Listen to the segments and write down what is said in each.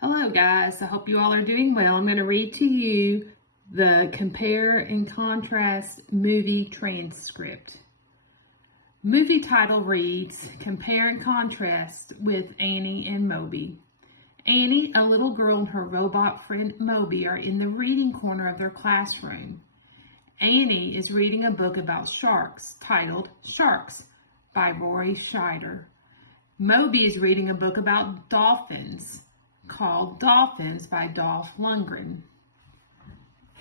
Hello guys, I hope you all are doing well. I'm going to read to you the Compare and Contrast movie transcript. Movie title reads, Compare and Contrast with Annie and Moby. Annie, a little girl, and her robot friend Moby are in the reading corner of their classroom. Annie is reading a book about sharks titled Sharks by Rory Scheider. Moby is reading a book about dolphins called Dolphins by Dolph Lundgren.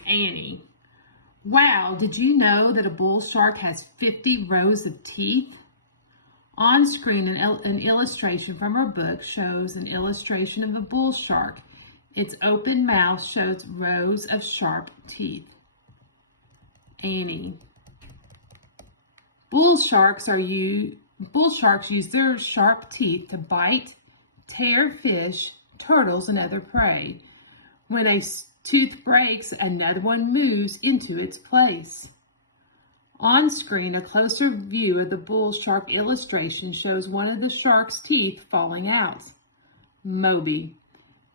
Annie. Wow, did you know that a bull shark has 50 rows of teeth? On screen, an illustration from her book shows an illustration of a bull shark. Its open mouth shows rows of sharp teeth. Annie. Bull sharks use their sharp teeth to bite, tear fish, turtles, and other prey. When a tooth breaks, another one moves into its place. On screen, a closer view of the bull shark illustration shows one of the shark's teeth falling out. Moby.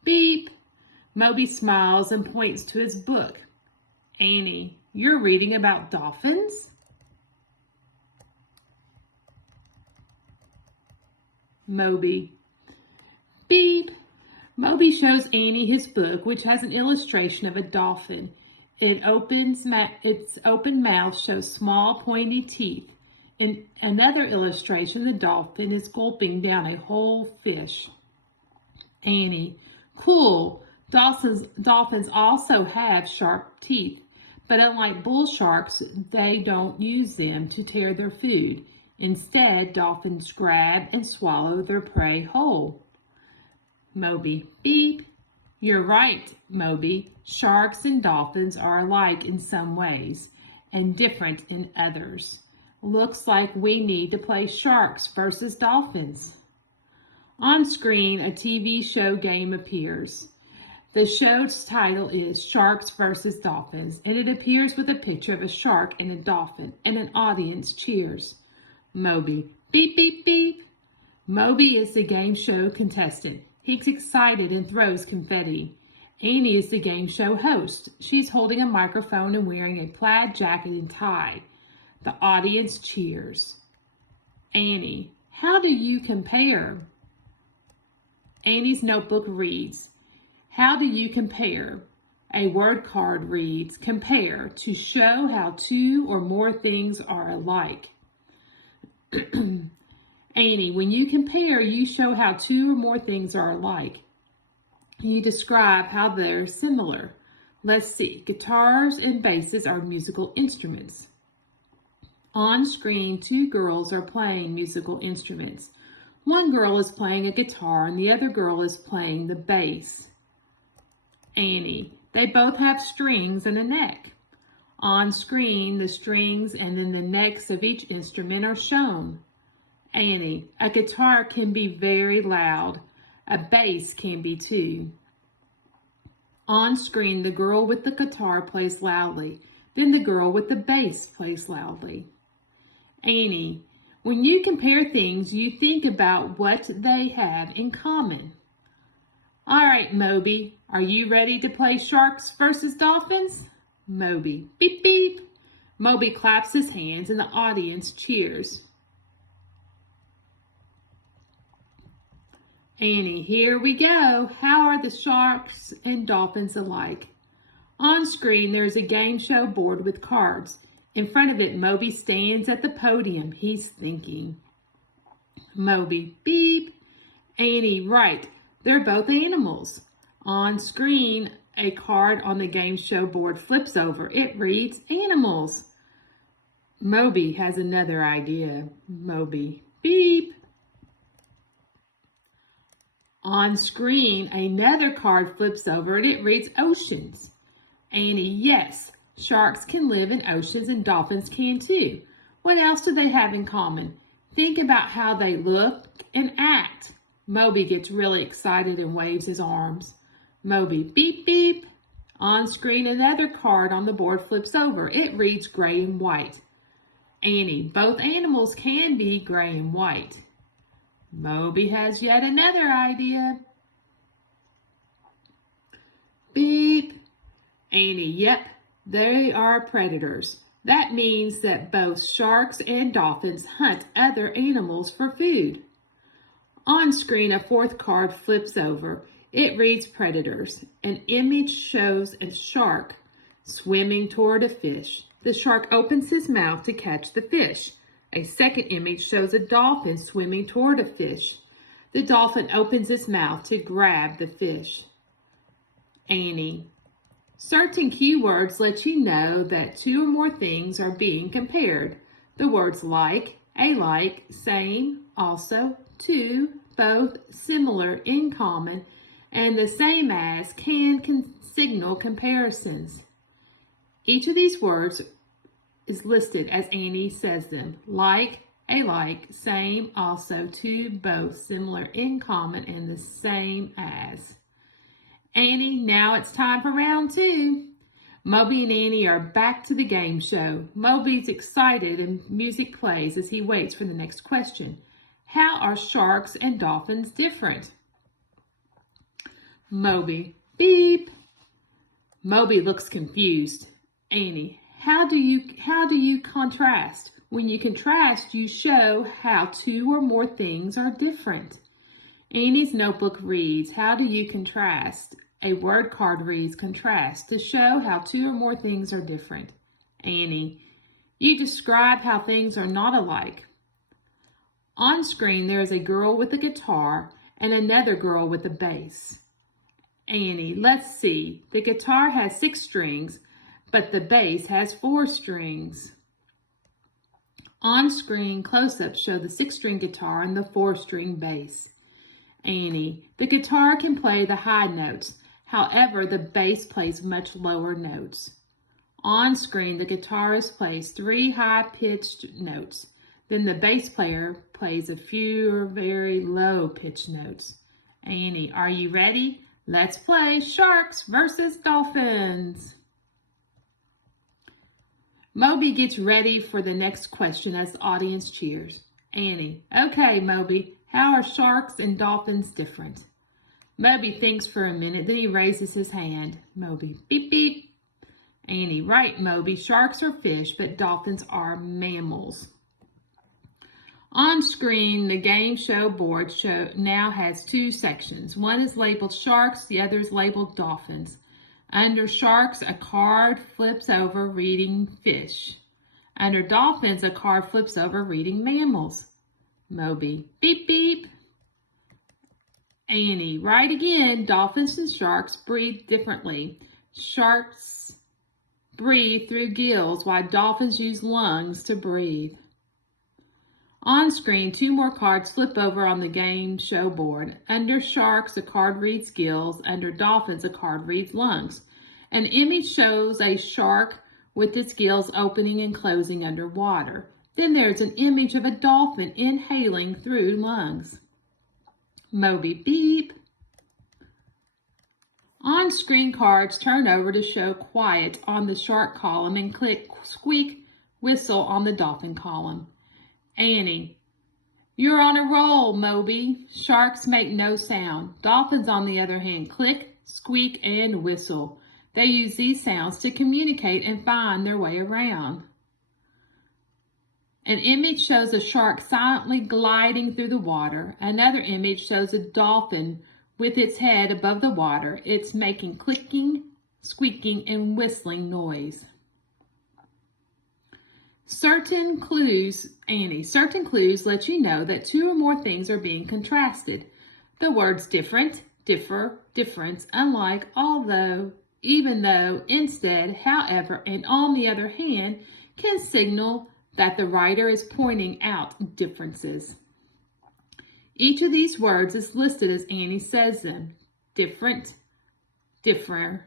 Beep. Moby smiles and points to his book. Annie, you're reading about dolphins? Moby. Beep. Moby shows Annie his book, which has an illustration of a dolphin. Its open mouth shows small, pointy teeth. In another illustration, the dolphin is gulping down a whole fish. Annie. Cool. Dolphins also have sharp teeth, but unlike bull sharks, they don't use them to tear their food. Instead, dolphins grab and swallow their prey whole. Moby. Beep. You're right, Moby. Sharks and dolphins are alike in some ways and different in others. Looks like we need to play sharks versus dolphins. On screen, a TV show game appears. The show's title is Sharks versus Dolphins, and it appears with a picture of a shark and a dolphin, and an audience cheers. Moby. Beep, beep, beep. Moby is the game show contestant. He's excited and throws confetti. Annie is the game show host. She's holding a microphone and wearing a plaid jacket and tie. The audience cheers. Annie, how do you compare? Annie's notebook reads, how do you compare? A word card reads, compare, to show how two or more things are alike. Annie, when you compare, you show how two or more things are alike. You describe how they're similar. Let's see. Guitars and basses are musical instruments. On screen, two girls are playing musical instruments. One girl is playing a guitar and the other girl is playing the bass. Annie, they both have strings and a neck. On screen, the strings and then the necks of each instrument are shown. Annie, a guitar can be very loud. A bass can be too. On screen, the girl with the guitar plays loudly. Then the girl with the bass plays loudly. Annie, when you compare things, you think about what they have in common. All right, Moby, are you ready to play sharks versus dolphins? Moby. Beep, beep. Moby claps his hands and the audience cheers. Annie, here we go. How are the sharks and dolphins alike? On screen, there's a game show board with cards. In front of it, Moby stands at the podium. He's thinking. Moby. Beep. Annie, right. They're both animals. On screen, a card on the game show board flips over. It reads, animals. Moby has another idea. Moby. Beep. On screen, another card flips over and it reads oceans. Annie, yes, sharks can live in oceans and dolphins can too. What else do they have in common? Think about how they look and act. Moby gets really excited and waves his arms. Moby, beep, beep. On screen, another card on the board flips over. It reads gray and white. Annie, both animals can be gray and white. Moby has yet another idea. Annie, yep, they are predators. That means that both sharks and dolphins hunt other animals for food. On screen, a fourth card flips over. It reads predators. An image shows a shark swimming toward a fish. The shark opens his mouth to catch the fish. A second image shows a dolphin swimming toward a fish. The dolphin opens its mouth to grab the fish. Annie. Certain keywords let you know that two or more things are being compared. The words like, alike, same, also, to, both, similar, in common, and the same as can signal comparisons. Each of these words is listed as Annie says them. Like, alike, same, also, to, both, similar, in common, and the same as. Annie, now it's time for round 2. Moby and Annie are back to the game show. Moby's excited and music plays as he waits for the next question. How are sharks and dolphins different? Moby, beep. Moby looks confused. Annie, how do you contrast? When you contrast, you show how two or more things are different. Annie's notebook reads, how do you contrast? A word card reads, contrast, to show how two or more things are different. Annie, you describe how things are not alike. On screen, there is a girl with a guitar and another girl with a bass. Annie, let's see. The guitar has 6 strings, but the bass has 4 strings. On screen, close-ups show the 6-string guitar and the 4-string bass. Annie, the guitar can play the high notes. However, the bass plays much lower notes. On screen, the guitarist plays 3 high-pitched notes. Then the bass player plays a few very low-pitched notes. Annie, are you ready? Let's play Sharks versus Dolphins. Moby gets ready for the next question as the audience cheers. Annie, okay, Moby, how are sharks and dolphins different? Moby thinks for a minute, then he raises his hand. Moby, beep, beep. Annie, right, Moby, sharks are fish, but dolphins are mammals. On screen, the game show board now has 2 sections. One is labeled sharks, the other is labeled dolphins. Under sharks, a card flips over reading fish. Under dolphins, a card flips over reading mammals. Moby, beep, beep. Annie, right again, dolphins and sharks breathe differently. Sharks breathe through gills, while dolphins use lungs to breathe. On screen, 2 more cards flip over on the game show board. Under sharks, a card reads gills. Under dolphins, a card reads lungs. An image shows a shark with its gills opening and closing underwater. Then there's an image of a dolphin inhaling through lungs. Moby, beep. On-screen cards turn over to show quiet on the shark column and click squeak whistle on the dolphin column. Annie, you're on a roll, Moby. Sharks make no sound. Dolphins, on the other hand, click, squeak, and whistle. They use these sounds to communicate and find their way around. An image shows a shark silently gliding through the water. Another image shows a dolphin with its head above the water. It's making clicking, squeaking, and whistling noise. Certain clues let you know that 2 or more things are being contrasted. The words different, differ, difference, unlike, although, even though, instead, however, and on the other hand can signal that the writer is pointing out differences. Each of these words is listed as Annie says them. Different, differ,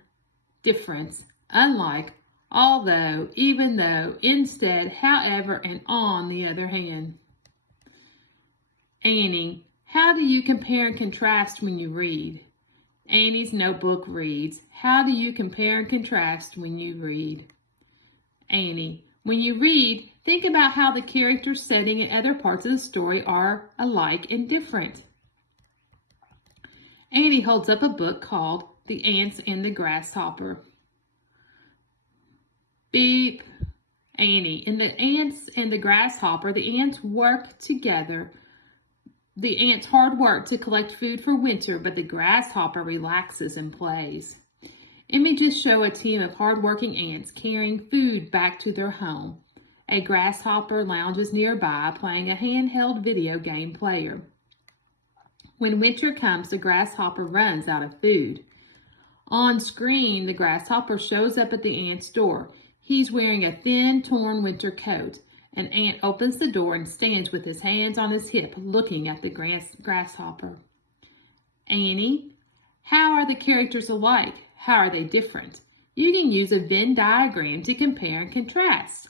difference, unlike, although, even though, instead, however, and on the other hand. Annie, how do you compare and contrast when you read? Annie's notebook reads, how do you compare and contrast when you read? Annie, when you read, think about how the character's setting and other parts of the story are alike and different. Annie holds up a book called The Ants and the Grasshopper. Beep. Annie. In the ants and the grasshopper, the ants work together. The ants hard work to collect food for winter, but the grasshopper relaxes and plays. Images show a team of hard-working ants carrying food back to their home. A grasshopper lounges nearby, playing a handheld video game player. When winter comes, the grasshopper runs out of food. On screen, the grasshopper shows up at the ant's door. He's wearing a thin, torn winter coat. An ant opens the door and stands with his hands on his hip, looking at the grasshopper. Annie, how are the characters alike? How are they different? You can use a Venn diagram to compare and contrast.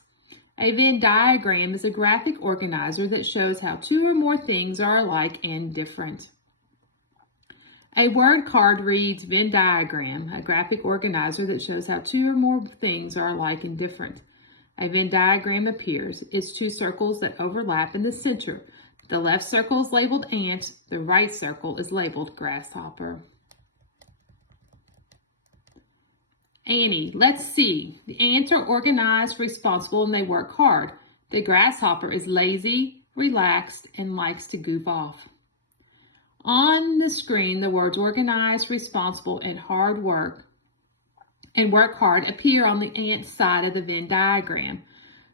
A Venn diagram is a graphic organizer that shows how two or more things are alike and different. A word card reads Venn diagram, a graphic organizer that shows how two or more things are alike and different. A Venn diagram appears. It's two circles that overlap in the center. The left circle is labeled ant, the right circle is labeled grasshopper. Annie, let's see. The ants are organized, responsible, and they work hard. The grasshopper is lazy, relaxed, and likes to goof off. On the screen, the words organized, responsible, and work hard appear on the ant side of the Venn diagram.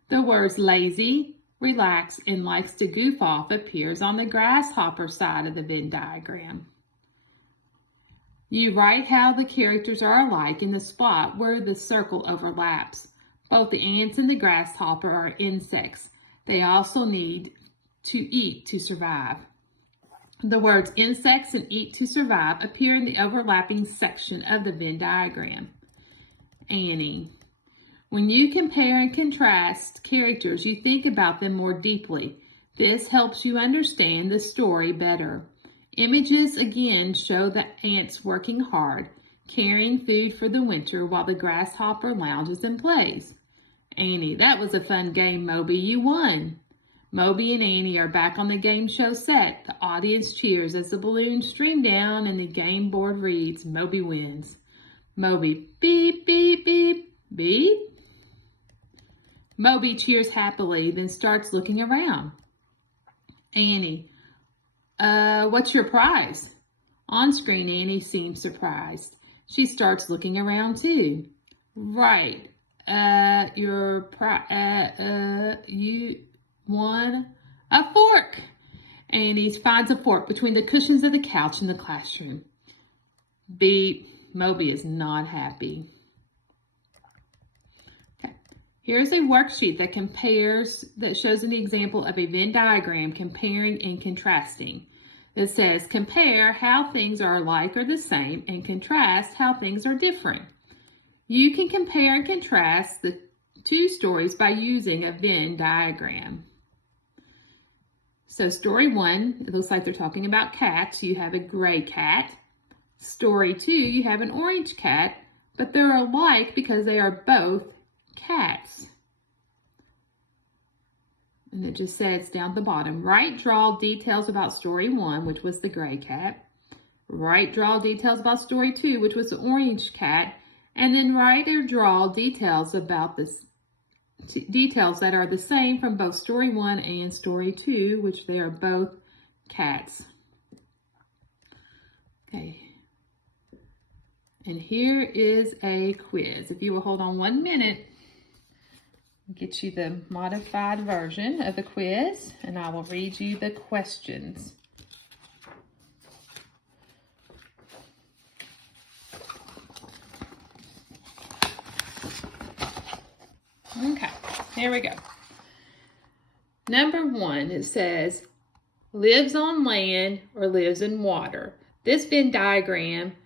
The words lazy, relaxed, and likes to goof off appears on the grasshopper side of the Venn diagram. You write how the characters are alike in the spot where the circle overlaps. Both the ants and the grasshopper are insects. They also need to eat to survive. The words insects and eat to survive appear in the overlapping section of the Venn diagram. Annie. When you compare and contrast characters, you think about them more deeply. This helps you understand the story better. Images again show the ants working hard, carrying food for the winter while the grasshopper lounges and plays. Annie, that was a fun game, Moby. You won. Moby and Annie are back on the game show set. The audience cheers as the balloons stream down and the game board reads, Moby wins. Moby, beep, beep, beep, beep. Moby cheers happily, then starts looking around. Annie, what's your prize? On screen, Annie seems surprised. She starts looking around too. Right, you won a fork. Annie finds a fork between the cushions of the couch in the classroom. Beep. Moby is not happy. Okay. Here's a worksheet that shows an example of a Venn diagram comparing and contrasting. It says compare how things are alike or the same and contrast how things are different. You can compare and contrast the two stories by using a Venn diagram. So story 1, it looks like they're talking about cats. You have a gray cat. Story 2, you have an orange cat, but they're alike because they are both cats. And it just says down the bottom, write, draw details about story 1, which was the gray cat. Write, draw details about story 2, which was the orange cat. And then write or draw details about details that are the same from both story 1 and story 2, which they are both cats. Okay. And here is a quiz. If you will hold on 1 minute, I'll get you the modified version of the quiz, and I will read you the questions. Okay, here we go. Number 1, it says, lives on land or lives in water. This Venn diagram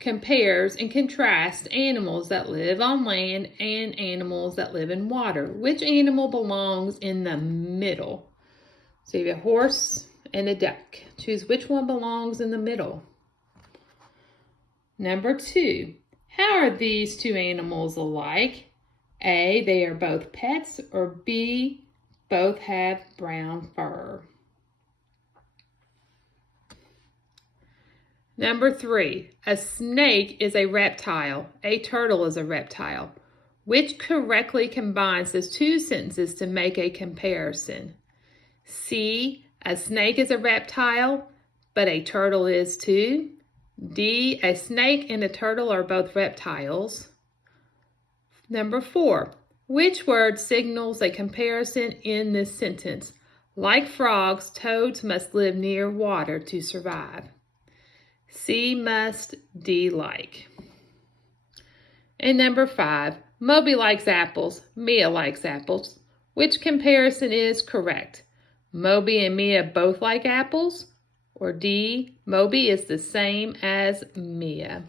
compares and contrasts animals that live on land and animals that live in water. Which animal belongs in the middle? So you have a horse and a duck. Choose which one belongs in the middle. Number 2, how are these two animals alike? A, they are both pets, or B, both have brown fur. Number 3, a snake is a reptile. A turtle is a reptile. Which correctly combines those two sentences to make a comparison? C, a snake is a reptile, but a turtle is too. D, a snake and a turtle are both reptiles. Number 4, which word signals a comparison in this sentence? Like frogs, toads must live near water to survive. C, must, D, like. And number 5, Moby likes apples, Mia likes apples. Which comparison is correct? Moby and Mia both like apples? Or D, Moby is the same as Mia.